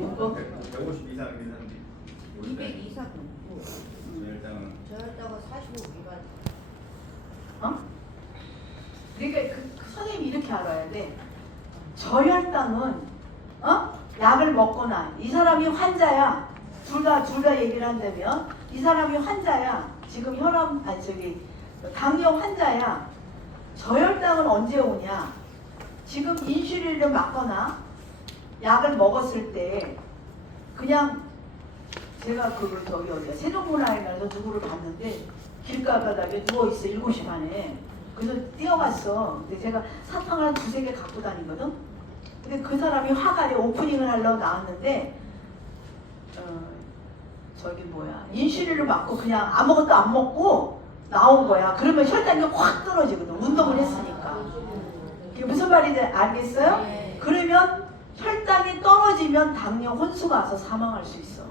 높은 거? 150 이상 이상 200 이상 넘고 저혈당은 저혈당은 45 미만. 어? 그러니까 그 선생님이 이렇게 알아야 돼. 저혈당은 약을 먹거나 이 사람이 환자야. 둘 다 얘기를 한다면 이 사람이 환자야. 지금 당뇨 환자야. 저혈당은 언제 오냐? 지금 인슐린을 맞거나 약을 먹었을 때 그냥 제가 세종문화에 가서 누구를 봤는데 길가바닥에 누워있어 7시 반에. 그래서 뛰어갔어. 근데 제가 사탕을 한 2-3개 갖고 다니거든. 근데 그 사람이 화가에 오프닝을 하려고 나왔는데 인슐린을 맞고 그냥 아무것도 안 먹고 나온 거야. 그러면 혈당이 확 떨어지거든. 운동을 했으니까. 그게 무슨 말인지 알겠어요? 네. 그러면 혈당이 떨어지면 당뇨 혼수가 와서 사망할 수 있어.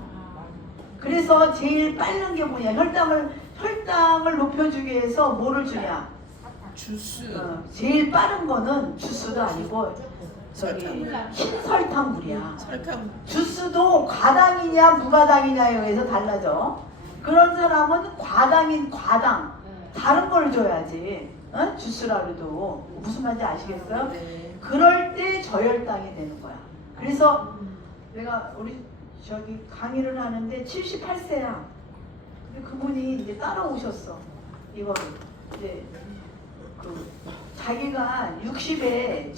그래서 제일 빠른 게 뭐냐? 혈당을 높여주기 위해서 뭐를 주냐? 주스. 제일 빠른 거는 주스도 아니고 흰설탕물이야. 설탕. 주스도 과당이냐 무과당이냐에 의해서 달라져. 그런 사람은 과당 다른 걸 줘야지. 주스라 그래도 무슨 말인지 아시겠어요? 네. 그럴 때 저혈당이 되는 거야. 그래서 내가 우리 강의를 하는데 78세야. 근데 그분이 이제 따라오셨어. 이거를 이제 자기가 60에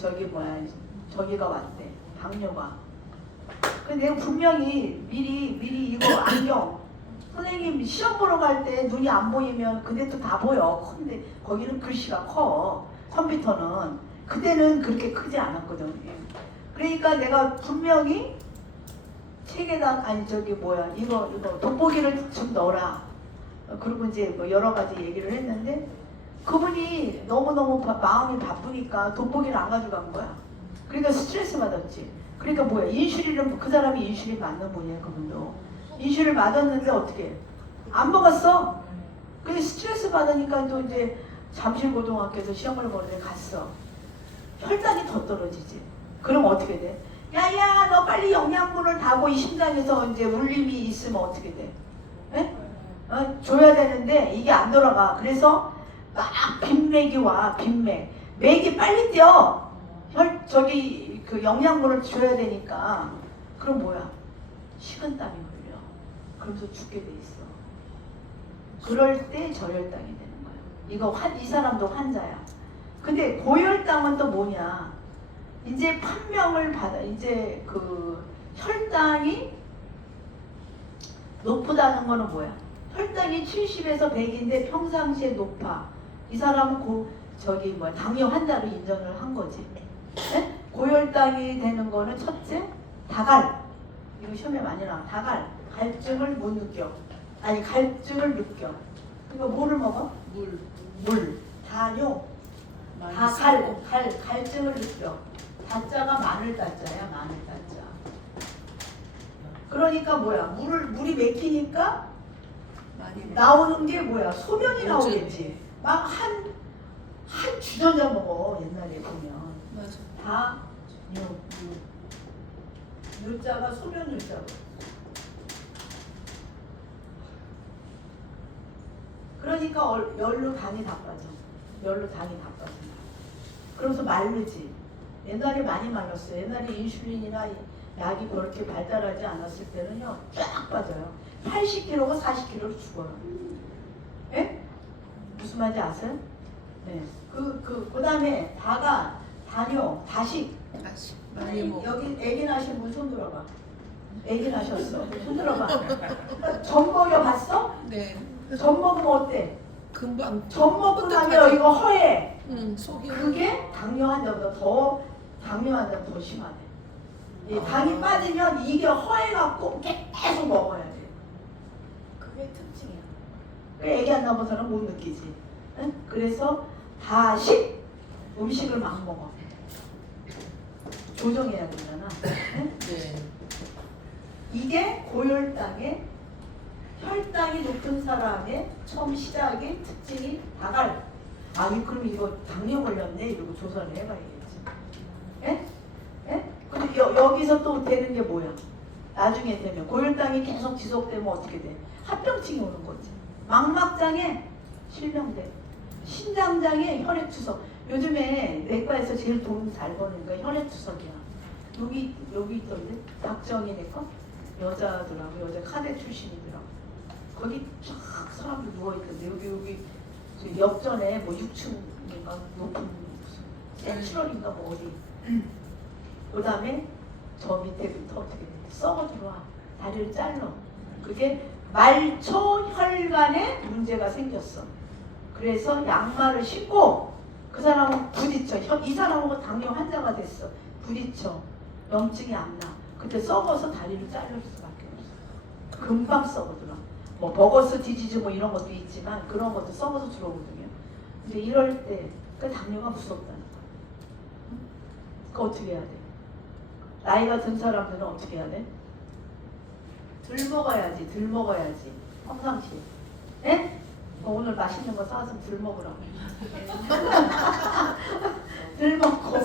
저기가 왔대. 당뇨가. 근데 내가 분명히 미리 이거 안경 선생님 시험 보러 갈 때 눈이 안 보이면 근데 또 다 보여. 근데 거기는 글씨가 커. 컴퓨터는. 그때는 그렇게 크지 않았거든. 그러니까 내가 분명히 책에다 이거 돋보기를 좀 넣어라. 그리고 이제 여러 가지 얘기를 했는데 그분이 너무너무 마음이 바쁘니까 돋보기를 안 가져간 거야. 그러니까 스트레스 받았지. 그러니까 뭐야? 그 사람이 인슐린 맞는 분이야, 그분도. 인슐린 맞았는데 어떻게? 안 먹었어. 그게 스트레스 받으니까 또 이제 잠실고등학교에서 시험을 보는데 갔어. 혈당이 더 떨어지지. 그럼 어떻게 돼? 야야, 너 빨리 영양분을 다고 이 심장에서 이제 울림이 있으면 어떻게 돼? 에? 줘야 되는데 이게 안 돌아가. 그래서 막 빈맥이 와. 맥이 빨리 뛰어. 그 영양분을 줘야 되니까. 그럼 뭐야? 식은땀이 걸려. 그러면서 죽게 돼 있어. 그럴 때 저혈당이 되는 거야. 이 사람도 환자야. 근데 고혈당은 또 뭐냐? 이제 판명을 받아. 이제 혈당이 높다는 거는 뭐야? 혈당이 70에서 100인데 평상시에 높아. 이 사람은 당뇨 환자로 인정을 한 거지. 네? 고혈당이 되는 거는 첫째, 다갈. 이거 시험에 많이 나와. 다갈. 갈증을 못 느껴. 아니, 갈증을 느껴. 그러니까 뭐를 먹어? 물. 다뇨. 갈증을 느껴. 다자가 마늘 다자야, 마늘 다자. 그러니까 뭐야? 물이 맥히니까 나오는 게 뭐야? 소변이 나오겠지. 막 한 주전자 먹어, 옛날에 보면. 맞아. 유자가 소변 유자고. 그러니까 열로 당이 다 빠져. 그러면서 마르지. 옛날에 많이 말랐어요. 옛날에 인슐린이나 약이 그렇게 발달하지 않았을 때는요, 쫙 빠져요. 80kg가 40kg로 죽어요. 예? 무슨 말인지 아세요? 네. 그 다음에 다뇨, 다식. 많이 먹어. 여기 애기 나신 분 손 들어봐. 애기 나셨어. 손 들어봐. 젖 먹여봤어? 네. 젖 먹으면 어때? 금방. 젖 먹고 나면 이거 허해. 속이. 그게 당뇨 환자보다 더 심하대. 이 당이 빠지면 이게 허해갖고 계속 먹어야 돼. 그게 특징이야. 애기 안 낳아서는 못 느끼지. 응? 그래서 다식 음식을 막 먹어. 조정해야 되잖아. 응? 네. 이게 고혈당의 혈당이 높은 사람의 처음 시작의 특징이 다갈. 그럼 이거 당뇨 걸렸네 이러고 조사를 해봐야겠지. 예? 예? 근데 여기서 또 되는 게 뭐야? 나중에 되면 고혈당이 계속 지속되면 어떻게 돼? 합병증이 오는 거지. 망막장애 실명돼. 신장장애 혈액투석. 요즘에 내과에서 제일 돈 잘 버는 거 혈액투석이야. 여기 있던데 박정희 내과 여자더라고. 여자 카대 출신이더라고. 거기 쫙 사람들 누워있던데 여기 저 역전에 뭐 6층인가 높은 무슨 센츄럴인가 뭐 어디. 그 다음에 저 밑에부터 어떻게 돼? 썩어 들어와. 다리를 잘라. 그게 말초혈관에 문제가 생겼어. 그래서 양말을 신고 그 사람은 부딪혀. 이 사람하고 당뇨 환자가 됐어. 부딪혀. 염증이 안 나. 그때 썩어서 다리를 자를 수밖에 없어. 금방 썩어들어. 뭐 버거스 디지즈 뭐 이런 것도 있지만 그런 것도 썩어서 들어오거든요. 근데 이럴 때 그 당뇨가 무섭다는 거야. 그거 어떻게 해야 돼? 나이가 든 사람들은 어떻게 해야 돼? 덜 먹어야지. 덜 먹어야지. 평상시에. 예? 오늘 맛있는 거 사와서 덜 먹으라고. 덜 먹고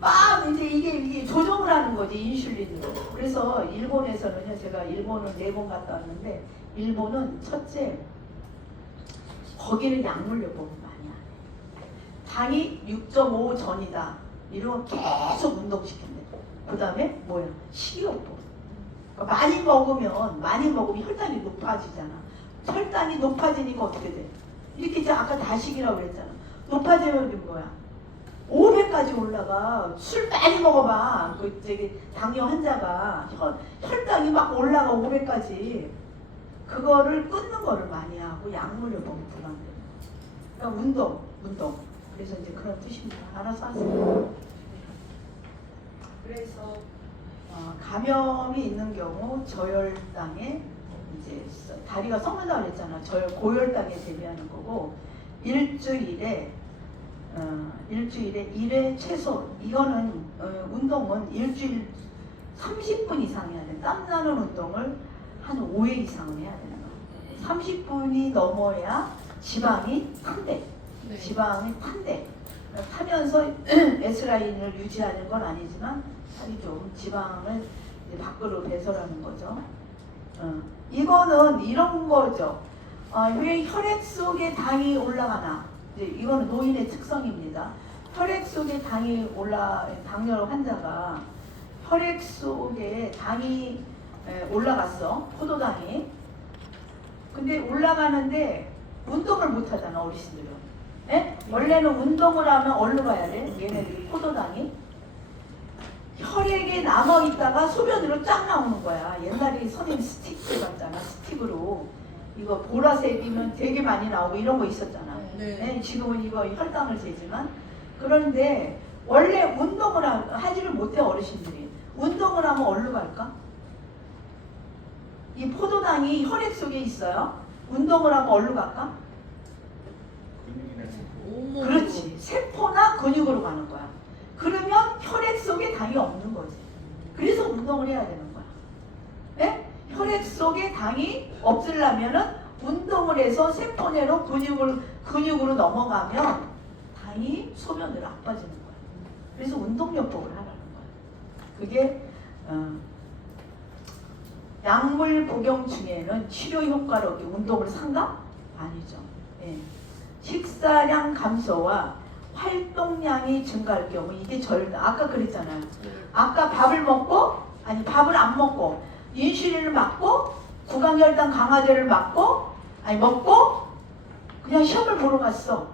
막 이제 이게 조정을 하는 거지 인슐린으로. 그래서 일본에서는요, 제가 일본을 4번 갔다 왔는데 일본은 첫째 거기는 약물요법을 많이 안 해. 당이 6.5 전이다 이러면 계속 운동시킨대. 그 다음에 뭐야? 식이요법. 그러니까 많이 먹으면 혈당이 높아지잖아. 혈당이 높아지니까 어떻게 돼? 이렇게 이제 아까 다식이라고 그랬잖아. 높아지면 뭐야? 500까지 올라가. 술 많이 먹어봐. 그 저기 당뇨 환자가 혈당이 막 올라가 500까지. 그거를 끊는 거를 많이 하고 약물요법이 불안돼. 그러니까 운동. 그래서 이제 그런 뜻입니다. 알아서 하세요. 그래서 감염이 있는 경우 저혈당에 이제 다리가 썩는다고 그랬잖아. 고혈당에 대비하는 거고 일주일에 1회 최소. 이거는 운동은 일주일 30분 이상 해야 돼. 땀나는 운동을 한 5회 이상은 해야 되는 거야. 30분이 넘어야 지방이 탄대. 네. 지방이 탄대. 타면서 S라인을 유지하는 건 아니지만 살이 좀 지방을 이제 밖으로 배설하는 거죠. 이거는 이런 거죠. 왜 혈액 속에 당이 올라가나? 이제 이거는 노인의 특성입니다. 혈액 속에 당뇨 환자가 혈액 속에 당이 올라갔어. 포도당이. 근데 올라가는데 운동을 못 하잖아, 어르신들은. 예? 원래는 운동을 하면 어디로 가야 돼? 얘네들이 포도당이. 혈액에 남아있다가 소변으로 쫙 나오는 거야. 옛날에 선생님 스틱 해봤잖아. 스틱으로. 이거 보라색이면 되게 많이 나오고 이런 거 있었잖아. 네. 지금은 이거 혈당을 재지만. 그런데 원래 운동을 하지를 못해 어르신들이. 운동을 하면 어디로 갈까? 이 포도당이 혈액 속에 있어요. 운동을 하면 어디로 갈까? 근육이나 세포. 온몸으로. 그렇지. 세포나 근육으로 가는 거야. 그러면 혈액 속에 당이 없는 거지. 그래서 운동을 해야 되는 거야. 네? 혈액 속에 당이 없으려면은 운동을 해서 세포 내로 근육으로 넘어가면 당이 소변으로 안 빠지는 거야. 그래서 운동요법을 하라는 거야. 그게 약물 복용 중에는 치료 효과로 운동을 상가? 아니죠. 예. 식사량 감소와 활동량이 증가할 경우 이게 아까 그랬잖아요. 아까 밥을 안 먹고 인슐린을 맞고 구강혈당 강화제를 먹고 그냥 시험을 보러 갔어.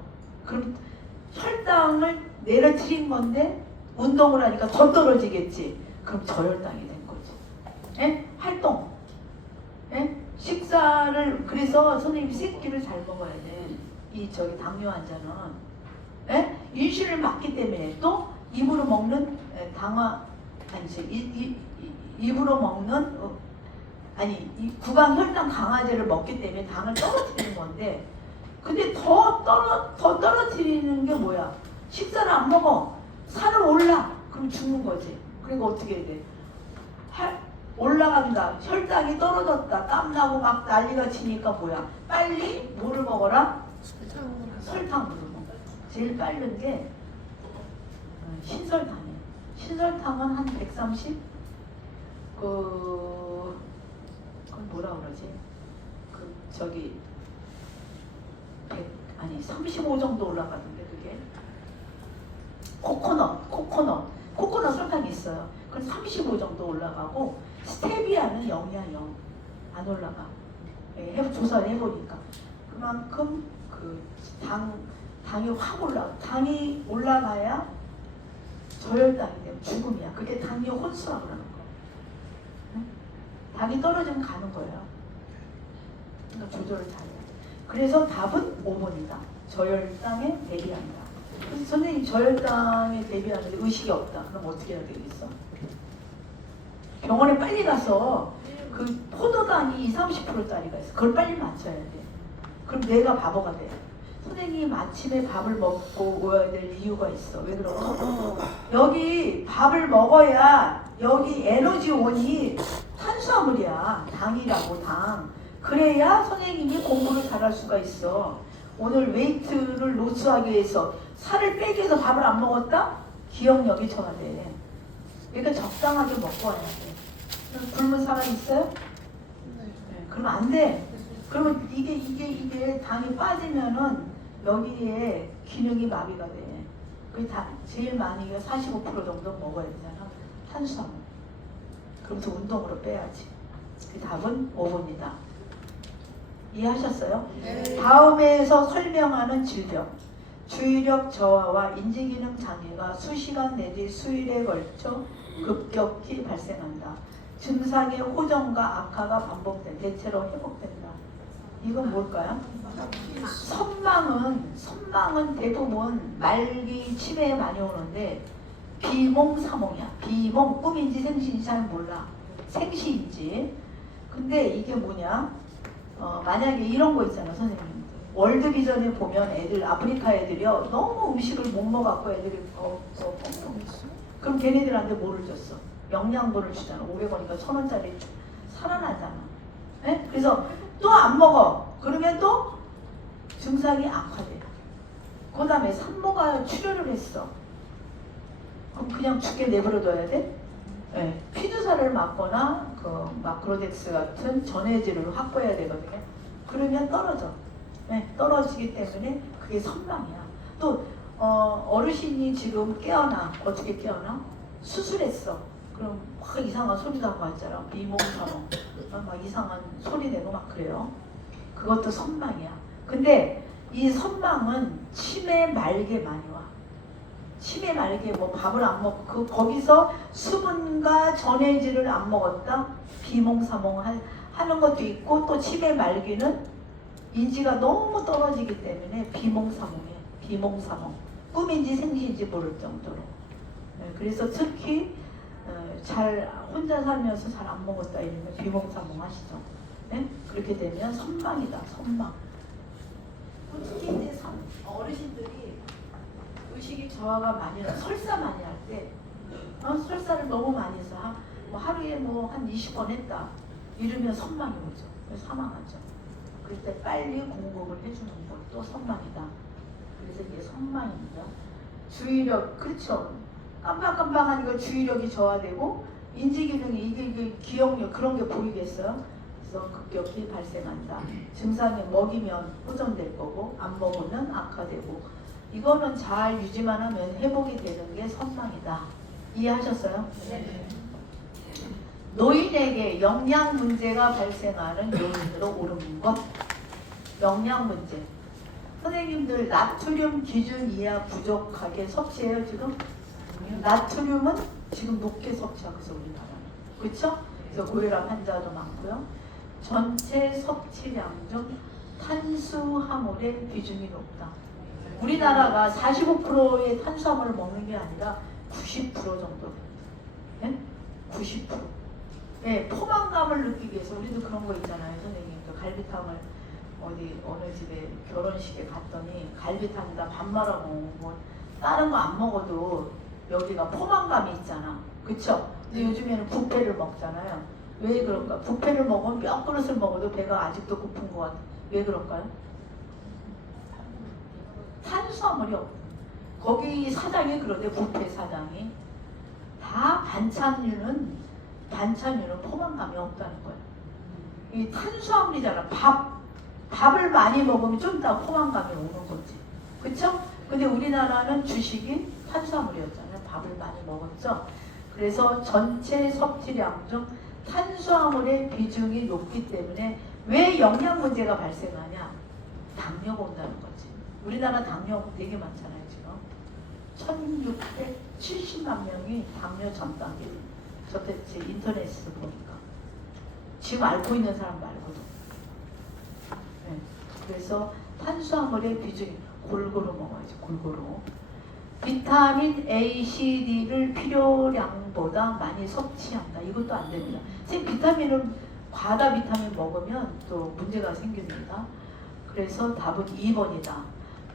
그럼 혈당을 내려뜨린 건데 운동을 하니까 더 떨어지겠지. 그럼 저혈당이 된 거지. 예? 활동. 예? 식사를 그래서 선생님이 새끼를 잘 먹어야 돼. 당뇨 환자는. 예? 인슐린을 맞기 때문에 또 입으로 먹는 구강혈당 강화제를 먹기 때문에 당을 떨어뜨리는 건데, 근데 더 떨어뜨리는 게 뭐야? 식사를 안 먹어. 살을 올라. 그럼 죽는 거지. 그러니까 어떻게 해야 돼? 올라간다. 혈당이 떨어졌다. 땀나고 막 난리가 치니까 뭐야? 빨리 뭐를 먹어라? 설탕으로 먹어. 제일 빠른 게 신설탕이에요. 신설탕은 한 130? 뭐라 그러지? 그 저기 100 아니 35 정도 올라가던데 그게 코코넛 설탕이 있어요. 그건 35 정도 올라가고 스테비아는 0이야 0. 안 올라가. 조사를 해보니까 그만큼 그 당이 확 당이 올라가야 저혈당이 되면 죽음이야. 그게 당뇨 혼수라고 그러는 거. 응? 당이 떨어지면 가는 거예요. 그러니까 조절을 잘해야 돼. 그래서 답은 5번이다. 저혈당에 대비한다. 그래서 선생님 저혈당에 대비하는데 의식이 없다. 그럼 어떻게 해야 되겠어? 병원에 빨리 가서 그 포도당이 20, 30%짜리가 있어. 그걸 빨리 맞춰야 돼. 그럼 뇌가 바보가 돼. 선생님 아침에 밥을 먹고 오야 될 이유가 있어. 왜 그럴까? 여기 밥을 먹어야 여기 에너지원이 탄수화물이야. 당이라고 당. 그래야 선생님이 공부를 잘할 수가 있어. 오늘 웨이트를 로스하기 위해서 살을 빼기 위해서 밥을 안 먹었다? 기억력이 저하돼. 그러니까 적당하게 먹고 와야 돼. 굶은 사람 있어요? 네, 그러면 안 돼. 그러면 이게 당이 빠지면은 여기에 기능이 마비가 돼. 그게 다 제일 많이 45% 정도 먹어야 되잖아. 탄수화물. 그러면서 운동으로 빼야지. 그 답은 5번이다. 이해하셨어요? 네. 다음에서 설명하는 질병. 주의력 저하와 인지기능 장애가 수시간 내지 수일에 걸쳐 급격히 발생한다. 증상의 호전과 악화가 반복된다. 대체로 회복된다. 이건 뭘까요? 선망은 대부분 말기 치매에 많이 오는데 비몽사몽이야. 비몽, 꿈인지 생시인지 잘 몰라. 생시인지. 근데 이게 뭐냐? 만약에 이런 거 있잖아, 선생님. 월드비전에 보면 애들, 아프리카 애들이요. 너무 음식을 못 먹어갖고 애들이 뻥뻥했어. 그럼 걔네들한테 뭐를 줬어? 영양분을 주잖아. 500원이니까 1000원짜리 살아나잖아. 네? 그래서 또 안 먹어. 그러면 또 증상이 악화돼. 그 다음에 산모가 출혈을 했어. 그럼 그냥 죽게 내버려둬야 돼? 네. 피주사를 맞거나 그 마크로덱스 같은 전해질을 확보해야 되거든요. 그러면 떨어져. 네. 떨어지기 때문에 그게 선망이야. 또 어르신이 지금 깨어나. 어떻게 깨어나? 수술했어. 그럼 막 이상한 소리 나고 하잖아. 비몽사몽. 막 이상한 소리 내고 막 그래요. 그것도 선망이야. 근데 이 선망은 치매 말기에 많이 와. 치매 말기에 뭐 밥을 안 먹고 거기서 수분과 전해질을 안 먹었다. 비몽사몽 하는 것도 있고 또 치매 말기는 인지가 너무 떨어지기 때문에 비몽사몽해. 비몽사몽. 꿈인지 생시인지 모를 정도로. 네, 그래서 특히 잘 혼자 살면서 잘 안 먹었다 이러면 비몽사몽 하시죠. 네? 그렇게 되면 선망이다. 선망. 특히 이제 어르신들이 의식이 저하가 많이 나 설사 많이 할 때 설사를 너무 많이 해서 뭐 하루에 뭐 한 20번 했다 이러면 선망이 오죠. 사망하죠. 그때 빨리 공급을 해주는 것도 선망이다. 그래서 이게 선망입니다. 주의력, 그렇죠. 깜빡깜빡하니까 주의력이 저하되고 인지기능이 이게 기억력 그런 게 보이겠어요? 그래서 급격히 발생한다. 증상이 먹이면 호전될 거고 안 먹으면 악화되고 이거는 잘 유지만 하면 회복이 되는 게 선망이다. 이해하셨어요? 네. 노인에게 영양 문제가 발생하는 요인으로 오르는 것. 영양 문제. 선생님들 나트륨 기준 이하 부족하게 섭취해요 지금? 나트륨은 지금 높게 섭취하고 있어 우리나라는. 그렇죠? 그래서 고혈압 환자도 많고요. 전체 섭취량 중 탄수화물의 비중이 높다. 우리나라가 45%의 탄수화물을 먹는 게 아니라 90% 정도. 네? 90%. 네, 포만감을 느끼기 위해서 우리도 그런 거 있잖아요, 선생님. 그 갈비탕을 어느 집에 결혼식에 갔더니 갈비탕에다 밥 말아먹고 뭐 다른 거 안 먹어도 여기가 포만감이 있잖아. 그쵸? 근데 요즘에는 뷔페를 먹잖아요. 왜 그럴까? 뷔페를 먹으면 몇 그릇을 먹어도 배가 아직도 고픈 것 같아. 왜 그럴까요? 탄수화물이 없어. 거기 사장이 그러대. 뷔페 사장이 다 반찬류는 포만감이 없다는 거야. 이 탄수화물이잖아. 밥을 많이 먹으면 좀 이따 포만감이 오는 거지. 그쵸? 근데 우리나라는 주식이 탄수화물이었잖아요. 밥을 많이 먹었죠. 그래서 전체 섭취량 중 탄수화물의 비중이 높기 때문에 왜 영양 문제가 발생하냐? 당뇨가 온다는 거지. 우리나라 당뇨 되게 많잖아요, 지금. 1670만 명이 당뇨 전 단계. 저때 인터넷에서 보니까. 지금 앓고 있는 사람 말고도. 네. 그래서 탄수화물의 비중이 골고루 먹어야지, 골고루. 비타민 A, C, D를 필요량보다 많이 섭취한다. 이것도 안 됩니다. 선생님, 비타민을 과다 비타민 먹으면 또 문제가 생깁니다. 그래서 답은 2번이다.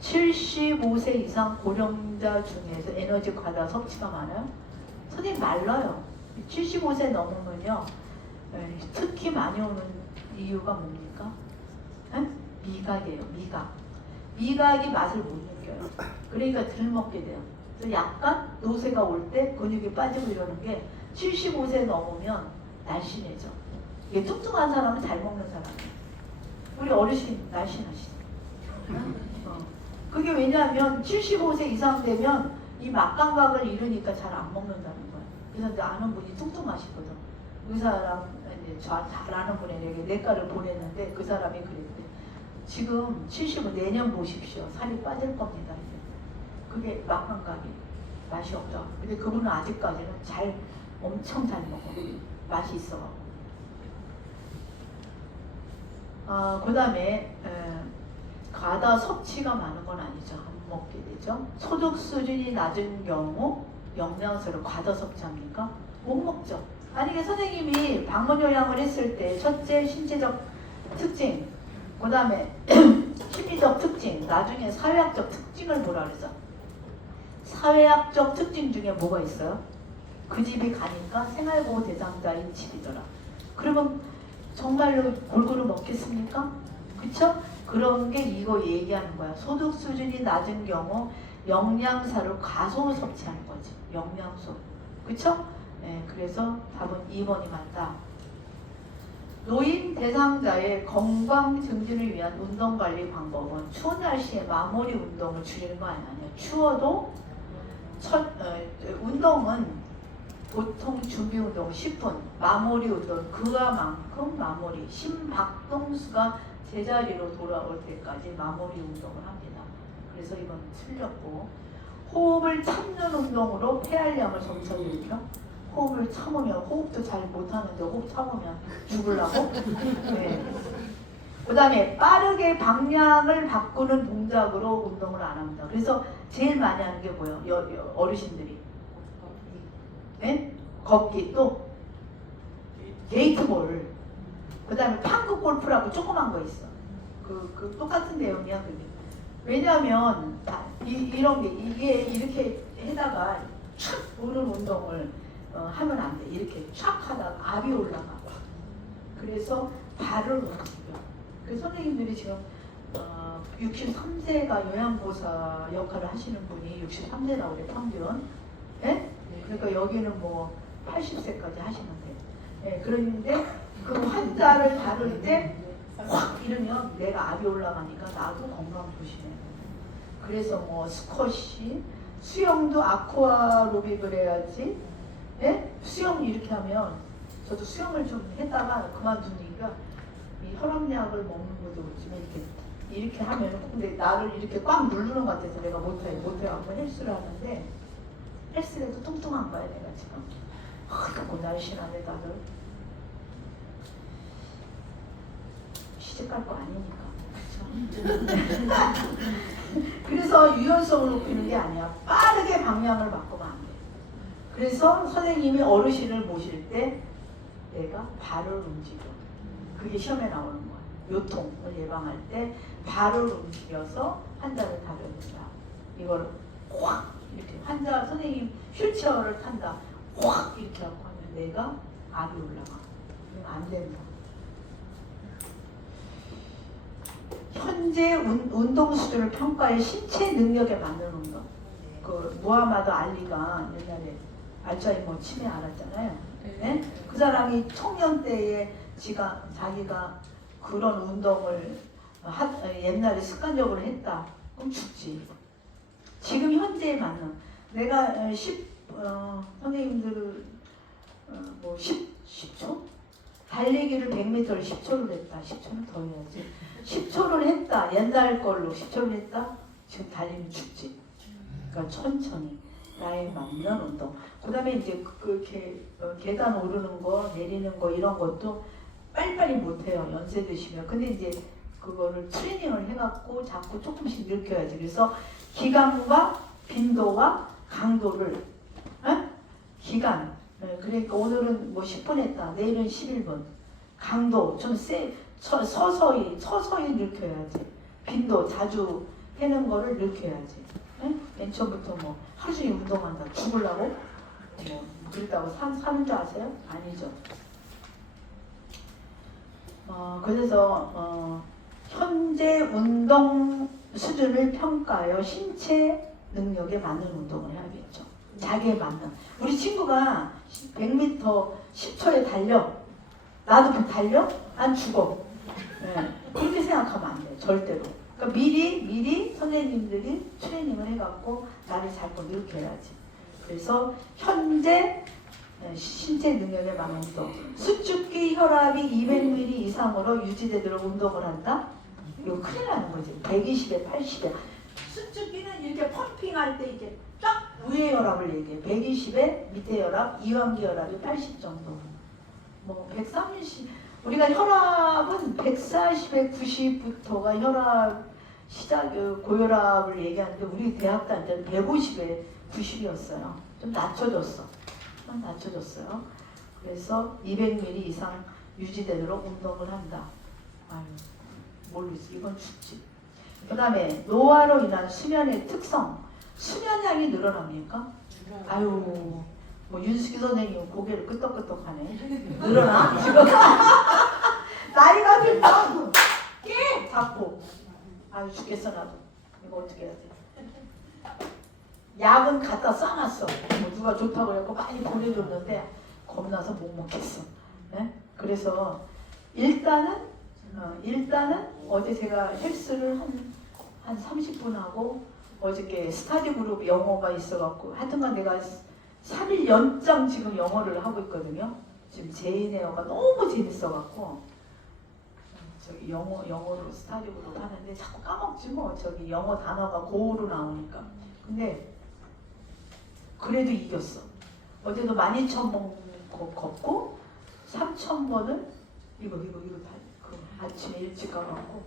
75세 이상 고령자 중에서 에너지 과다 섭취가 많아요? 선생님 말라요. 75세 넘으면요. 특히 많이 오는 이유가 뭡니까? 에? 미각이에요. 미각. 미각이 맛을 못 느껴요. 그러니까 덜 먹게 돼요. 그래서 약간 노쇠가 올 때 근육이 빠지고 이러는 게 75세 넘으면 날씬해져. 이게 뚱뚱한 사람은 잘 먹는 사람이에요. 우리 어르신 날씬하시죠. 그게 왜냐하면 75세 이상 되면 이 맛감각을 잃으니까 잘 안 먹는다는 거예요. 그래서 이제 아는 분이 뚱뚱하시거든. 그 사람 이제 저 잘 아는 분에게 내과를 보냈는데 그 사람이 그랬대. 지금 75 내년 보십시오. 살이 빠질 겁니다. 이제. 그게 맛감각이 맛이 없죠. 근데 그분은 아직까지는 엄청 잘 먹어. 맛이 있어. 그 다음에 과다 섭취가 많은 건 아니죠. 안 먹게 되죠. 소득 수준이 낮은 경우 영양소를 과다 섭취합니까? 못 먹죠. 만약에 선생님이 방문 요양을 했을 때 첫째 신체적 특징, 그 다음에 심리적 특징, 나중에 사회학적 특징을 보라 그러죠. 사회학적 특징 중에 뭐가 있어요? 그 집이 가니까 생활보호 대상자인 집이더라. 그러면 정말로 골고루 먹겠습니까? 그쵸? 그런 게 이거 얘기하는 거야. 소득 수준이 낮은 경우 영양사를 과소 섭취하는 거지. 영양소. 그쵸? 네, 그래서 답은 2번이 맞다. 노인 대상자의 건강 증진을 위한 운동관리 방법은 추운 날씨에 마무리 운동을 줄이는 거 아니야. 추워도 운동은 보통 준비 운동 10분, 마무리 운동 그와만큼 마무리. 심박동수가 제자리로 돌아올 때까지 마무리 운동을 합니다. 그래서 이건 틀렸고, 호흡을 참는 운동으로 폐활량을 점차 일으켜. 호흡을 참으면 호흡도 잘 못하는데 호흡 참으면 죽으려고. 네. 그 다음에 빠르게 방향을 바꾸는 동작으로 운동을 안 합니다. 그래서 제일 많이 하는 게 뭐예요? 어르신들이. 네? 걷기, 또 게이트볼, 그 다음에 팡크 골프라고 조그만 거 있어. 그 똑같은 내용이야. 그게. 왜냐하면 이런 게 이게 이렇게 해다가 촥 오는 운동을 하면 안 돼. 이렇게 촥 하다가 압이 올라가. 그래서 발을 움직여. 그 선생님들이 지금 63세가 요양보사 역할을 하시는 분이 63세라고 그래, 평균. 예? 그러니까 여기는 뭐 80세까지 하시면 돼. 예, 그런데 그 환자를 다룰 때 확 이러면 내가 압이 올라가니까 나도 건강 조심해. 그래서 뭐 스쿼시, 수영도 아쿠아로빅을 해야지. 예? 수영 이렇게 하면 저도 수영을 좀 했다가 그만두니까 이 혈압약을 먹는 것도 그렇지만 이렇게 하면 근데 나를 이렇게 꽉 누르는 것 같아서 내가 못해갖고 헬스를 하는데 헬스에도 뚱뚱한 거야 내가 지금. 아이고 날씬하네 다들. 시집 갈 거 아니니까. 그렇죠? 그래서 유연성을 높이는 게 아니야. 빠르게 방향을 바꾸면 안 돼. 그래서 선생님이 어르신을 모실 때 내가 발을 움직여. 그게 시험에 나오는 거야. 요통을 예방할 때 발을 움직여서 환자를 다뤄낸다. 이걸 확 이렇게 환자 선생님 휠체어를 탄다. 확 이렇게 하고 하면 내가 압이 올라가. 그럼 안 된다. 현재 운동 수준을 평가해 신체 능력에 맞는 운동. 그 무하마드 알리가 옛날에 알츠하이머 치매 알았잖아요. 네? 그 사람이 청년 때에 자기가 그런 운동을 옛날에 습관적으로 했다. 그럼 죽지. 지금 현재에 맞는 내가 선생님들 뭐 10초? 달리기를 100m를 10초를 했다. 10초는 더 해야지. 10초를 했다. 옛날 걸로 10초를 했다. 지금 달리면 죽지. 그러니까 천천히 나에 맞는 운동. 그 다음에 이제 계단 오르는 거, 내리는 거 이런 것도 빨리빨리 못해요. 연세 드시면. 근데 이제 그거를 트레이닝을 해갖고 자꾸 조금씩 늘려야지. 그래서 기간과 빈도와 강도를 기간. 그러니까 오늘은 뭐 10분 했다. 내일은 11분. 강도 좀 서서히 늘려야지. 빈도 자주 해는 거를 늘려야지. 맨 처음부터 뭐 하루 종일 운동한다. 죽으려고? 뭐 그랬다고 사는 줄 아세요? 아니죠. 그래서 현재 운동 수준을 평가하여 신체 능력에 맞는 운동을 해야겠죠. 자기에 맞는. 우리 친구가 100m 10초에 달려. 나도 달려? 안 죽어. 그렇게 생각하면 안 돼. 절대로. 그러니까 미리 선생님들이 트레이닝을 해갖고 나를 자꾸 늘려야지. 그래서 현재 신체 능력에 맞는 운동. 수축기 혈압이 200ml 이상으로 유지되도록 운동을 한다? 이거 큰일 나는 거지. 120에 80에. 수축기는 이렇게 펌핑할 때 이제 쫙 위에 혈압을 얘기해. 120에 밑에 혈압, 이완기 혈압이 80 정도. 뭐 130. 우리가 혈압은 140에 90부터가 혈압 고혈압을 얘기하는데 우리 대학 다닐 때는 150에 90이었어요. 좀 낮춰졌어요. 그래서 200ml 이상 유지되도록 운동을 한다. 아유, 모르지. 이건 죽지. 그 다음에 노화로 인한 수면의 특성. 수면량이 늘어납니까? 아유, 뭐 윤숙이 선생님 고개를 끄덕끄덕하네. 늘어나? 지금 나이가 들면 깨! 자꾸. 아유 죽겠어 나도. 이거 어떻게 해야 돼? 약은 갖다 싸놨어. 뭐 누가 좋다고 해갖고 많이 보내줬는데 겁나서 못 먹겠어. 네? 그래서 일단은 어제 제가 헬스를 한 30분 하고 어저께 스타디 그룹 영어가 있어갖고 하여튼간 내가 3일 연장 지금 영어를 하고 있거든요. 지금 제이네어가 너무 재밌어갖고 저기 영어로 스타디 그룹 하는데 자꾸 까먹지 뭐. 저기 영어 단어가 고우로 나오니까. 근데 그래도 이겼어. 어제도 12,000번 걷고 3,000번을 이거 다 아침에 일찍 가갖고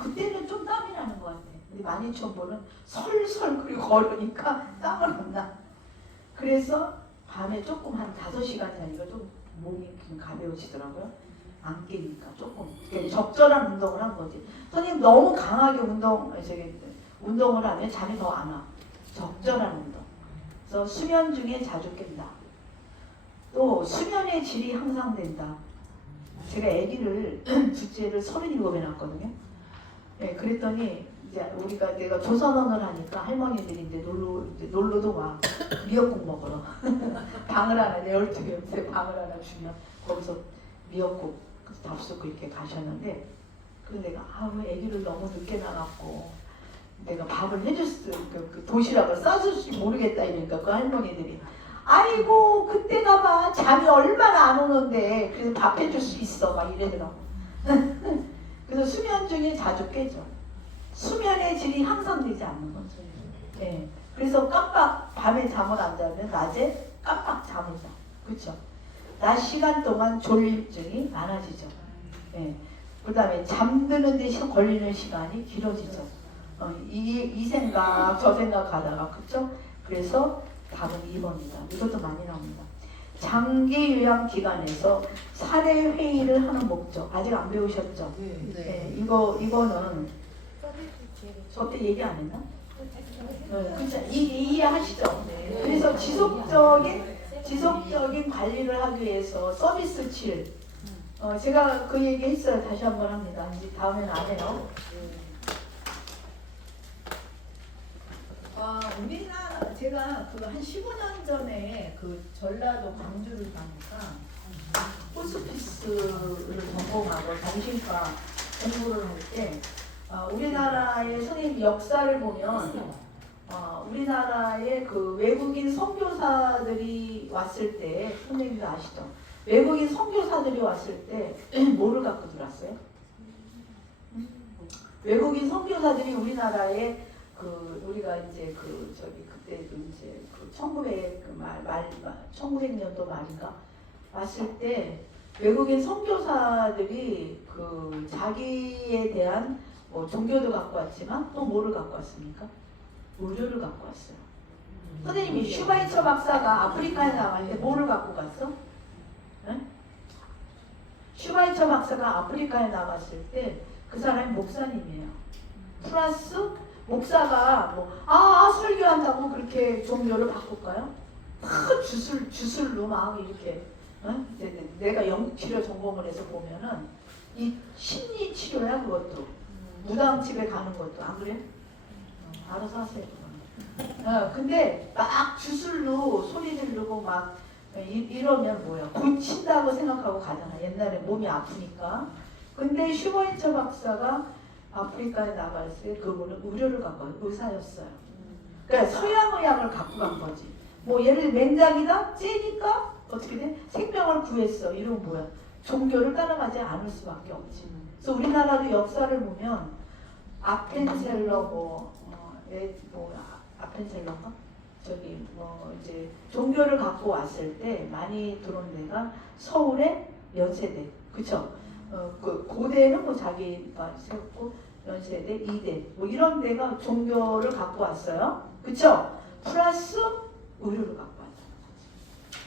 그때는 좀 땀이 나는 것 같아. 근데 12,000번은 설설 그리고 걸으니까 땀을 안 나. 그래서 밤에 조금 한 5시간 자니까 좀 몸이 좀 가벼워지더라고요. 안 깨니까 조금 적절한 운동을 한 거지. 선생님 너무 강하게 운동을 하면 잠이 더 안 와. 적절한 운동. 그래서 수면 중에 자주 깬다. 또 수면의 질이 향상된다. 제가 아기를 둘째를 37에 낳았거든요. 네, 그랬더니 이제 내가 조선언어를 하니까 할머니들이 놀러도 와. 미역국 먹으러. 방을 하나, 12개 방을 하나 주면 거기서 미역국 잡수고 이렇게 가셨는데, 그래서 내가 왜 아기를 너무 늦게 낳았고 내가 밥을 그 도시락을 싸줄 줄 모르겠다 이러니까 그 할머니들이 아이고 그때가 봐 잠이 얼마나 안 오는데 그래서 밥 해줄 수 있어 막 이러더라고. 그래서 수면 중에 자주 깨져. 수면의 질이 향상되지 않는 거죠. 네. 그래서 깜빡 밤에 잠을 안 자면 낮에 깜빡 잠을 자. 그렇죠? 낮 시간 동안 졸림증이 많아지죠. 네. 그 다음에 잠드는 데 걸리는 시간이 길어지죠. 이 생각 저 생각 하다가 그쵸? 그래서 답은 2번입니다. 이것도 많이 나옵니다. 장기 요양 기관에서 사례 회의를 하는 목적 아직 안 배우셨죠? 네. 이거는 저때 얘기 안 했나? 그렇죠. 이해하시죠? 그래서 지속적인 관리를 하기 위해서 서비스 칠. 제가 그 얘기 했어요. 다시 한번 합니다. 이제 다음에는 안 해요. 우리나라 제가 한 15년 전에 그 전라도 광주를 가니까 호스피스를 전공하고 정신과 공부를 할 때 우리나라의 선생님 역사를 보면 우리나라의 그 외국인 선교사들이 왔을 때 선생님도 아시죠? 외국인 선교사들이 왔을 때 뭐를 갖고 들어왔어요? 외국인 선교사들이 우리나라에 그 우리가 이제 그 저기 그때도 이제 그 1900년도 말인가 왔을 때 외국인 선교사들이 그 자기에 대한 뭐 종교도 갖고 왔지만 또 뭐를 갖고 왔습니까? 의료를 갖고 왔어요. 선생님이 슈바이처 박사가 아프리카에 나갈 때 뭐를 갖고 갔어? 응? 슈바이처 박사가 아프리카에 나갔을 때 그 사람이 목사님이에요. 플러스 목사가 설교한다고 그렇게 종교를 바꿀까요? 주술로 막 이렇게 내가 영치료 전공을 해서 보면은 이 심리 치료야 그것도 무당집에 가는 것도 안 그래? 알아서 하세요. 근데 막 주술로 소리 지르고 막 이러면 뭐야? 고친다고 생각하고 가잖아. 옛날에 몸이 아프니까. 근데 슈바이처 박사가 아프리카에 나갔을 때 그분은 의료를 갖고 온 의사였어요. 그러니까 서양 의학을 갖고 간 거지. 뭐 예를 들어 맹장이다? 째니까 어떻게 돼? 생명을 구했어. 이러면 뭐야? 종교를 따라가지 않을 수밖에 없지. 그래서 우리나라도 역사를 보면 아펜셀러 아펜셀러인가? 저기 뭐 이제 종교를 갖고 왔을 때 많이 들어온 데가 서울의 연세대, 그쵸? 그 고대는 뭐 자기가 세웠고 연세대, 이대 뭐 이런 데가 종교를 갖고 왔어요, 그쵸? 플러스 의료를 갖고 왔어요.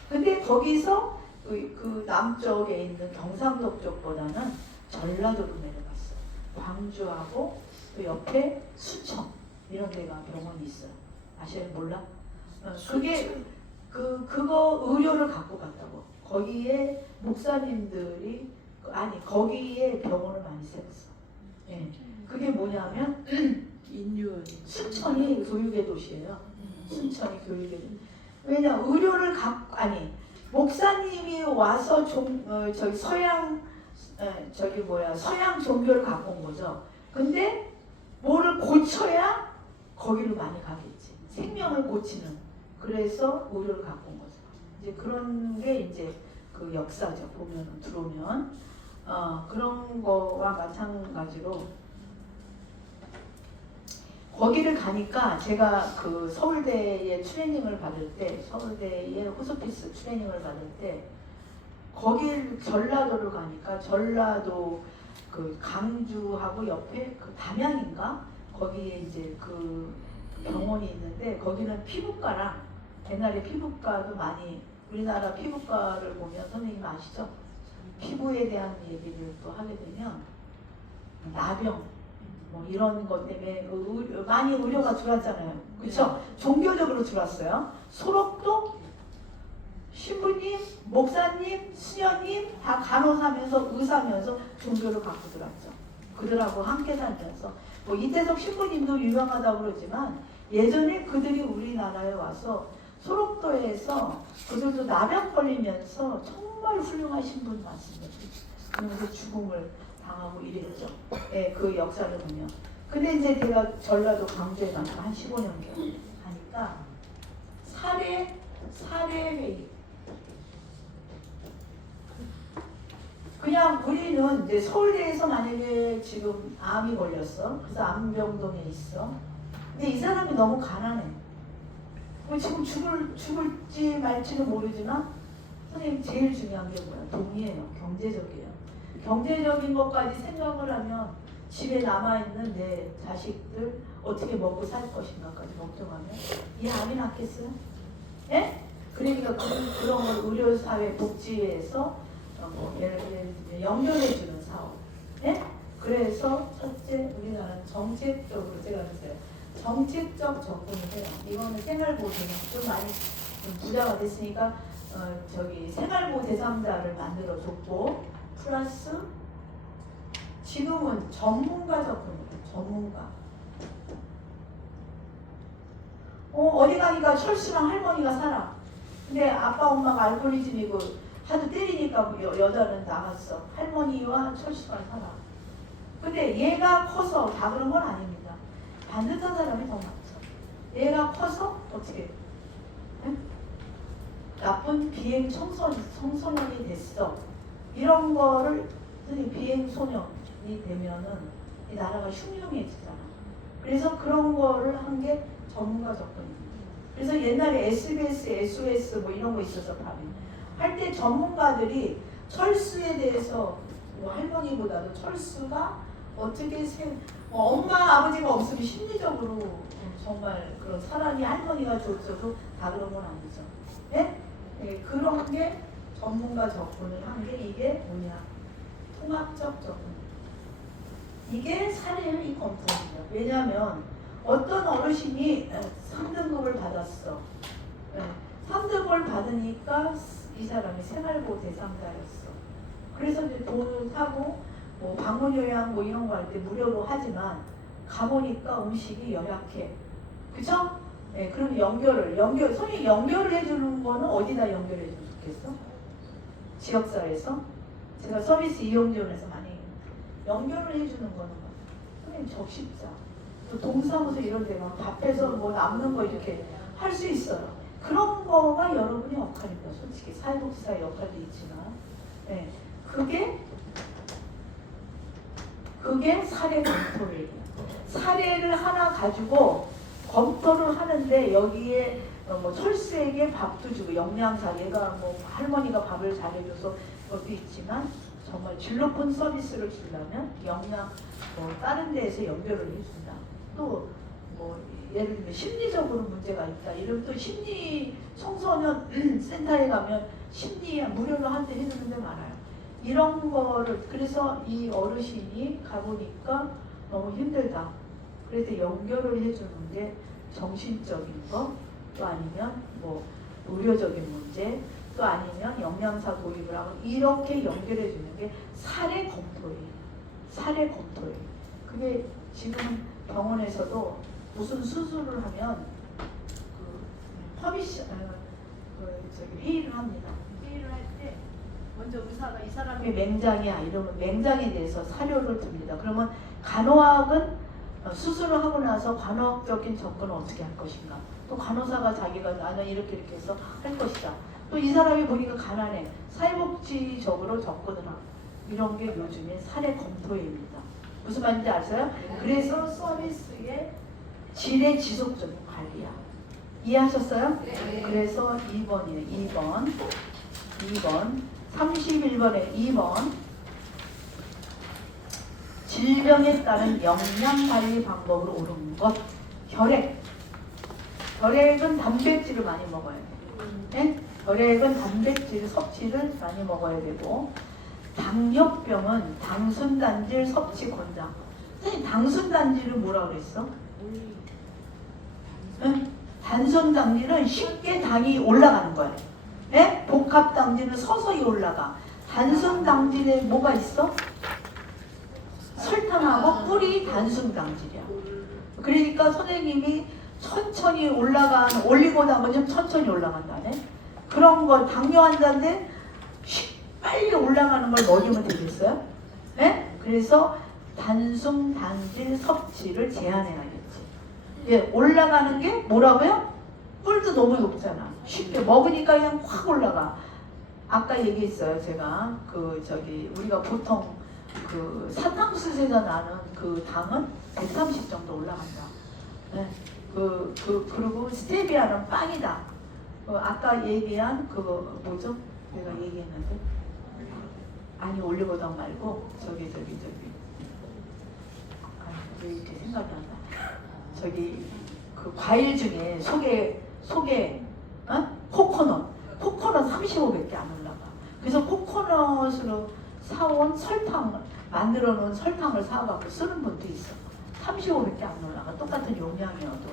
근데 거기서 그 남쪽에 있는 경상도 쪽보다는 전라도로 내려갔어요. 광주하고 또 옆에 수청 이런 데가 병원이 있어요. 아시아는 몰라? 그게 그거 의료를 갖고 갔다고. 거기에 목사님들이 거기에 병원을 많이 세웠어. 예. 그게 뭐냐면 순천이 교육의 도시예요. 순천이 교육의 도시. 왜냐 의료를 목사님이 와서 저기 서양 종교를 갖고 온 거죠. 근데 뭐를 고쳐야 거기로 많이 가겠지. 생명을 고치는. 그래서 의료를 갖고 온 거죠. 이제 그런 게 이제 그 역사죠. 보면 들어오면 그런 거와 마찬가지로 거기를 가니까 제가 그 서울대에 트레이닝을 받을 때 서울대에 호스피스 트레이닝을 받을 때 거길 전라도를 가니까 전라도 그 강주하고 옆에 그 담양인가 거기에 이제 그 병원이 있는데 거기는 피부과랑 옛날에 피부과도 많이 우리나라 피부과를 보면 선생님 아시죠? 피부에 대한 얘기를 또 하게 되면 나병 뭐 이런 것 때문에 많이 의료가 들어왔잖아요. 그렇죠? 종교적으로 들어왔어요. 소록도 신부님, 목사님, 수녀님 다 간호사면서 의사면서 종교를 갖고 들어왔죠. 그들하고 함께 살면서 뭐 이태석 신부님도 유명하다고 그러지만 예전에 그들이 우리나라에 와서 소록도에서 그들도 나병 걸리면서 정말 훌륭하신 분 많습니다. 그러면서 죽음을 당하고 이랬죠. 예, 그 역사를 보면. 근데 이제 제가 전라도 강주에 가서 한 15년 가니까 사례회의. 그냥 우리는 이제 서울대에서 만약에 지금 암이 걸렸어. 그래서 암병동에 있어. 근데 이 사람이 너무 가난해. 지금 죽을지 말지는 모르지만 선생님 제일 중요한 게 뭐야? 돈이에요. 경제적이에요. 경제적인 것까지 생각을 하면 집에 남아있는 내 자식들 어떻게 먹고 살 것인가까지 걱정하면 이 암이 낫겠어요? 예? 그러니까 그런 걸 의료사회복지에서 예를 들면 연결해주는 사업. 예? 그래서 첫째 우리나라는 정책적으로 제가 그랬어요. 정책적 접근을 해요. 이거는 생활보호 대상 좀 많이 부자가 됐으니까 생활보호 대상자를 만들어줬고 플러스 지금은 전문가 접근이에요. 전문가. 어디 가니까 철수랑 할머니가 살아. 근데 아빠 엄마가 알코올리즘이고 하도 때리니까 여자는 나갔어. 할머니와 철수가 살아. 근데 얘가 커서 다 그런 건 아닙니다. 반듯한 사람이 더 많죠. 얘가 커서 어떻게 응? 나쁜 비행 청소년이 됐어. 이런 거를 비행소년이 되면은 이 나라가 흉흉해지잖아. 그래서 그런 거를 한 게 전문가 접근입니다. 그래서 옛날에 SBS, SOS 뭐 이런 거 있어서 할 때 전문가들이 철수에 대해서 뭐 할머니보다도 철수가 어떻게 엄마 아버지가 없으면 심리적으로 정말 그런 사람이 할머니가 줬어도 다 그런 건 아니죠. 예? 예, 그런 게 전문가 접근을 한 게 이게 뭐냐? 통합적 접근. 이게 사례의 검토입니다. 왜냐하면 어떤 어르신이 3등급을 받았어. 3등급을 받으니까 이 사람이 생활보호 대상자였어. 그래서 이제 돈을 타고 뭐 방문 요양 뭐 이런 거 할 때 무료로 하지만 가보니까 음식이 열악해. 그쵸? 네, 그럼 선생님 연결을 해주는 거는 어디다 연결해 주면 좋겠어? 지역사회에서? 제가 서비스 이용지원에서 많이 연결을 해주는 거는 뭐, 선생님 적십자, 또 동사무소 이런 데 막 밥해서 뭐 남는 거 이렇게 할 수 있어요. 그런 거가 여러분의 역할입니다. 솔직히 사회복지사의 역할도 있지만, 네, 그게 사례 검토예요. 사례를 하나 가지고 검토를 하는데 여기에 뭐 철수에게 밥도 주고 영양사, 얘가 뭐 할머니가 밥을 잘해줘서 것도 있지만 정말 질 높은 서비스를 주려면 영양 뭐 다른 데에서 연결을 해준다. 또 뭐 예를 들면 심리적으로 문제가 있다. 이러면 또 심리 청소년 센터에 가면 심리 무료로 한대 해주는 데 많아요. 이런 거를 그래서 이 어르신이 가보니까 너무 힘들다. 그래서 연결을 해주는 게 정신적인 거, 또 아니면 뭐 의료적인 문제, 또 아니면 영양사 도입을 하고 이렇게 연결해 주는 게 사례 검토예요. 사례 검토예요. 그게 지금 병원에서도 무슨 수술을 하면 회의를 합니다. 회의를 할 때 먼저 의사가 이 사람이 맹장이야 이러면 맹장에 대해서 사료를 듭니다. 그러면 간호학은 수술을 하고 나서 간호학적인 접근을 어떻게 할 것인가. 또 간호사가 자기가 나는 이렇게 해서 할 것이다. 또 이 사람이 보니까 가난해. 사회복지적으로 접근을 하고 이런 게 요즘에 사례 검토입니다. 무슨 말인지 아세요? 그래서 서비스의 질의 지속적인 관리야. 이해하셨어요? 네. 그래서 2번이에요. 2번 31번에 2번 질병에 따른 영양관리 방법으로 옳은 것. 혈액은 단백질을 많이 먹어야 돼요. 네? 혈액은 단백질 섭취를 많이 먹어야 되고, 당뇨병은 당순단질 섭취 권장. 선생님 당순단질은 뭐라 그랬어? 네? 단순단질은 쉽게 당이 올라가는 거예요. 네? 복합당질은 서서히 올라가. 단순당질에 뭐가 있어? 설탕하고 꿀이 단순당질이야. 그러니까 선생님이 천천히 올리고나면 좀 천천히 올라간다네. 그런 걸 당뇨 환자인데 빨리 올라가는 걸 먹이면 되겠어요? 네? 그래서 단순단질 섭취를 제한해야겠지. 예, 올라가는 게 뭐라고요? 꿀도 너무 높잖아. 쉽게 먹으니까 그냥 확 올라가. 아까 얘기했어요. 제가 우리가 보통 사탕수수에서 나는 그 당은 130 정도 올라간다. 네. 그리고 스테비아는 빵이다. 아까 얘기한 뭐죠? 내가 얘기했는데. 아니, 올리고당 말고, 왜 이렇게 생각이 안 나? 그 과일 중에 속에, 코코넛 35밖에 안 올라가. 그래서 코코넛으로 사온 만들어 놓은 설탕을 사갖고 쓰는 분도 있어. 35밖에 안 올라가. 똑같은 용량이어도.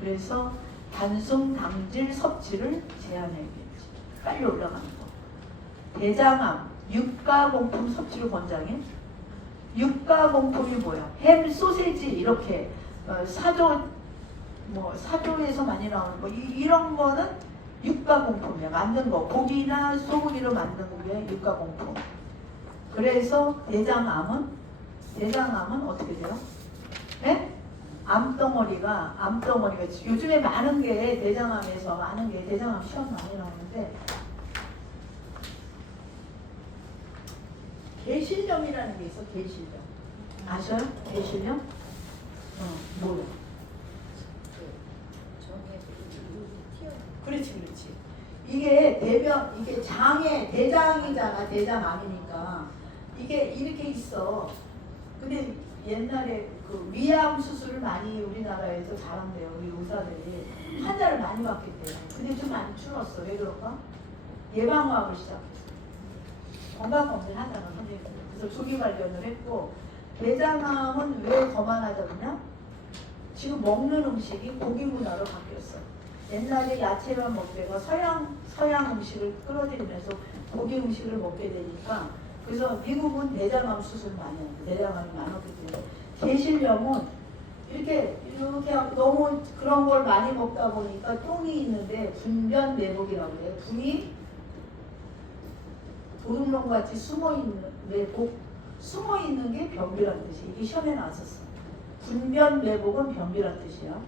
그래서 단순당질 섭취를 제한해야겠지. 빨리 올라가는 거. 대장암, 유가공품 섭취를 권장해. 유가공품이 뭐야? 햄, 소세지 이렇게 사조에서 많이 나오는 거 이런 거는 육가공품이야. 만든 거. 고기나 소고기로 만든 게 육가공품. 그래서 대장암은 어떻게 돼요? 네? 암덩어리가 요즘에 많은 게 대장암에서 많은 게 대장암 시험 많이 나오는데 개실염이라는 게 있어. 개실염 아셔요? 개실염? 뭐야? 그렇지. 이게 이게 대장이잖아. 대장암이니까 이게 이렇게 있어. 근데 옛날에 그 위암 수술을 많이 우리나라에서 잘한대요. 우리 의사들이 환자를 많이 받기 때문에. 근데 좀 많이 줄었어. 왜 그럴까? 예방화학을 시작했어. 건강검진 하잖아, 선생님들. 그래서 조기 발견을 했고, 대장암은 왜 더 많아졌냐? 지금 먹는 음식이 고기 문화로 바뀌었어. 옛날에 야채만 먹다가 서양 음식을 끌어들이면서 고기 음식을 먹게 되니까, 그래서 미국은 대장암 수술 많이 해요. 대장암이 많았기 때문에. 개실염은 이렇게 너무 그런 걸 많이 먹다 보니까 똥이 있는데 분변내복이라고 해요. 분이 도둑놈같이 숨어있는 게 변비란 뜻이에요. 이게 시험에 나왔었어. 분변내복은 변비란 뜻이야.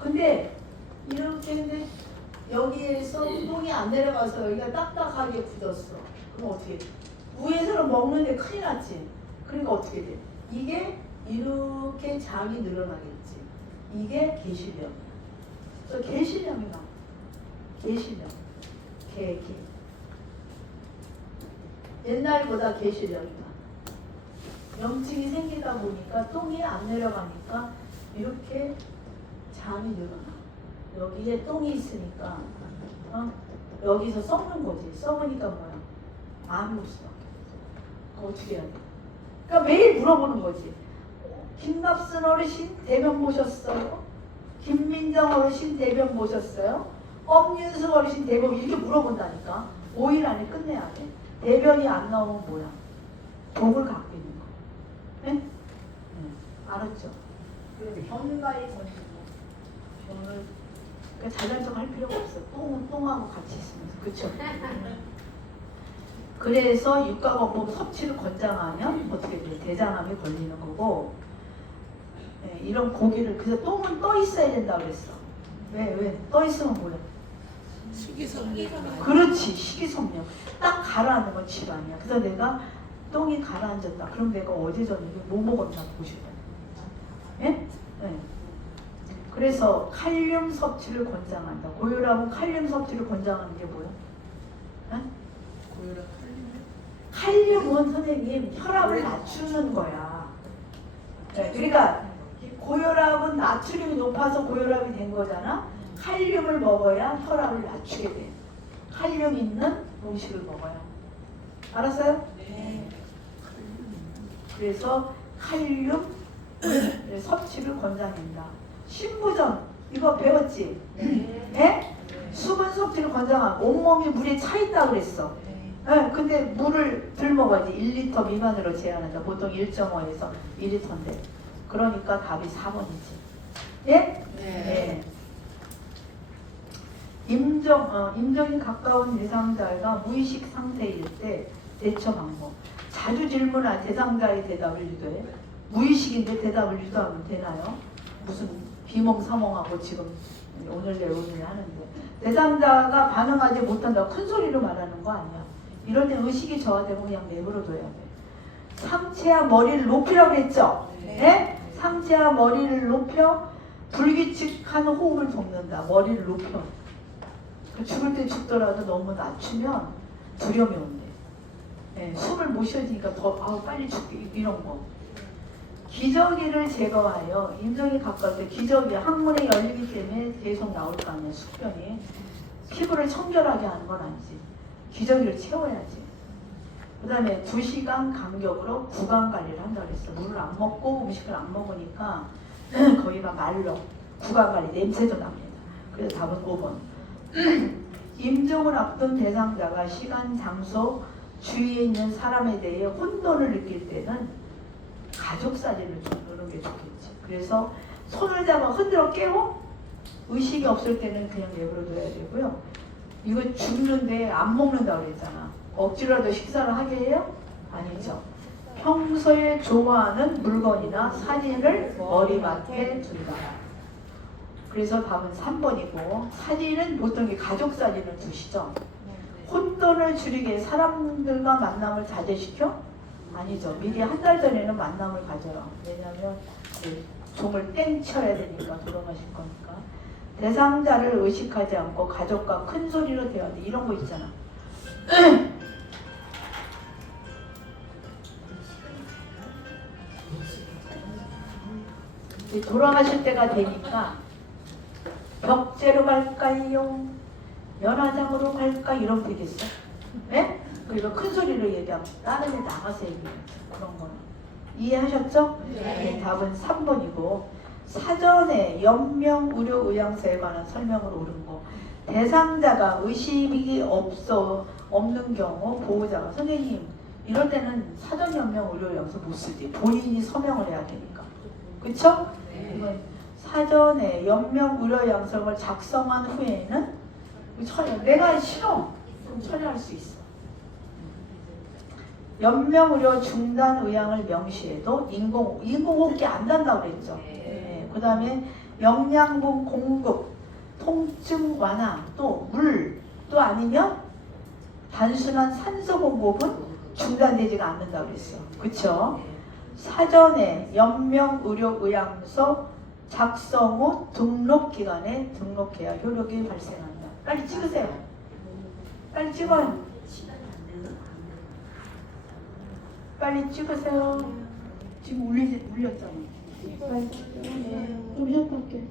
근데 이렇게 근데 여기에서 똥이 안 내려가서 여기가 딱딱하게 굳었어. 그럼 어떻게 돼? 위에서는 먹는데 큰일 났지. 그러니까 어떻게 돼? 이게 이렇게 장이 늘어나겠지. 이게 개실염. 그래서 개실염이 나와. 개실염. 개. 옛날보다 개실염이다. 염증이 생기다 보니까 똥이 안 내려가니까 이렇게 장이 늘어나. 여기에 똥이 있으니까 여기서 썩는 거지. 썩으니까 뭐야? 암이 올 수밖에 없어. 어떻게 해야 돼? 그러니까 매일 물어보는 거지. 김갑순 어르신 대변 보셨어요? 김민정 어르신 대변 보셨어요? 엄윤수 어르신 대변 이렇게 물어본다니까. 5일 안에 끝내야 돼. 대변이 안 나오면 뭐야? 독을 갖고 있는 거야. 네? 네. 알았죠? 그래서 변가에 건지고 변을 그러니까 잘난 척 할 필요가 없어. 똥은 똥하고 같이 있으면서. 그쵸? 그래서 육가공품 섭취를 권장하면 어떻게 돼? 대장암이 걸리는 거고. 네, 이런 고기를 그래서 똥은 떠 있어야 된다 그랬어. 왜? 떠 있으면 뭐야? 식이섬유. 그렇지. 식이섬유. 딱 가라앉는 건 집안이야. 그래서 내가 똥이 가라앉았다. 그럼 내가 어제 저녁에 뭐 먹었나 보고 싶어. 예? 네. 그래서 칼륨 섭취를 권장한다. 고혈압은 칼륨 섭취를 권장하는 게 뭐야? 예? 고혈압 칼륨은 선생님 혈압을 낮추는 거야. 네, 그러니까 고혈압은 나트륨이 높아서 고혈압이 된 거잖아. 칼륨을 먹어야 혈압을 낮추게 돼. 칼륨 있는 음식을 먹어야. 알았어요? 네. 그래서 칼륨 섭취를 권장한다. 신부전 이거 배웠지? 네? 수분 섭취를 권장하고 온몸이 물에 차 있다 그랬어. 네, 근데 물을 덜 먹어야지. 1리터 미만으로 제한한다. 보통 1.5에서 2리터인데. 그러니까 답이 4번이지. 예? 네. 임종이 가까운 대상자가 무의식 상태일 때 대처 방법. 자주 질문한 대상자의 대답을 유도해. 무의식인데 대답을 유도하면 되나요? 무슨 비몽사몽하고 지금 오늘 내용을 하는데 대상자가 반응하지 못한다고 큰 소리로 말하는 거 아니야. 이럴 때 의식이 저하되고 그냥 내버려둬야 돼. 상체와 머리를 높이라고 했죠? 네? 상체와 머리를 높여 불규칙한 호흡을 돕는다. 머리를 높여. 죽을 때 죽더라도 너무 낮추면 두려움이 온대. 네, 숨을 못 쉬어지니까 더 빨리 죽게 이런 거. 기저귀를 제거하여 임종이 가까울 때 기저귀 항문에 열리기 때문에 계속 나올 거 아니야. 숙변이. 피부를 청결하게 하는 건 아니지. 기저귀를 채워야지. 그 다음에 2시간 간격으로 구강 관리를 한다 그랬어. 물을 안 먹고 음식을 안 먹으니까 거기가 말로 구강 관리 냄새도 납니다. 그래서 답은 5번. 임종을 앞둔 대상자가 시간, 장소, 주위에 있는 사람에 대해 혼돈을 느낄 때는 가족 사진을 좀 넣는 게 좋겠지. 그래서 손을 잡아 흔들어 깨워? 의식이 없을 때는 그냥 내버려둬야 되고요. 이거 죽는데 안 먹는다고 그랬잖아. 억지로라도 식사를 하게 해요? 아니죠. 평소에 좋아하는 물건이나 사진을 머리맡에 둔다. 그래서 답은 3번이고, 사진은 보통 이 가족 사진을 두시죠. 혼돈을 줄이기 위해 사람들과 만남을 자제시켜? 아니죠. 미리 한 달 전에는 만남을 가져요. 왜냐하면 종을 땡쳐야 되니까, 돌아가실 거니까. 대상자를 의식하지 않고 가족과 큰 소리로 대화해. 이런 거 있잖아. 돌아가실 때가 되니까 벽제로 갈까요? 연화장으로 갈까? 이런 되겠어. 네? 그리고 큰 소리로 얘기하면 다른 애 나가서 얘기해요. 그런 거는. 이해하셨죠? 네. 답은 3번이고, 사전에 연명의료의향서에 관한 설명을 옳은 거. 대상자가 의식이 없는 경우 보호자가, 선생님 이럴 때는 사전 연명의료의향서 못 쓰지. 본인이 서명을 해야 되니까. 그쵸? 이건 사전에 연명의료의향서를 작성한 후에는 내가 싫어. 그럼 처리할 수 있어. 연명의료 중단 의향을 명시해도 인공호흡기 안 단다고 그랬죠. 네. 그 다음에 영양분 공급, 통증 완화, 또 물, 또 아니면 단순한 산소 공급은 중단되지가 않는다고 그랬어요. 그쵸? 사전에 연명의료의향서 작성 후 등록기관에 등록해야 효력이 발생한다. 빨리 찍으세요. 빨리 찍어요. 빨리 찍으세요. 지금 울렸잖아. 빨리. 좀 쉬었다 올게.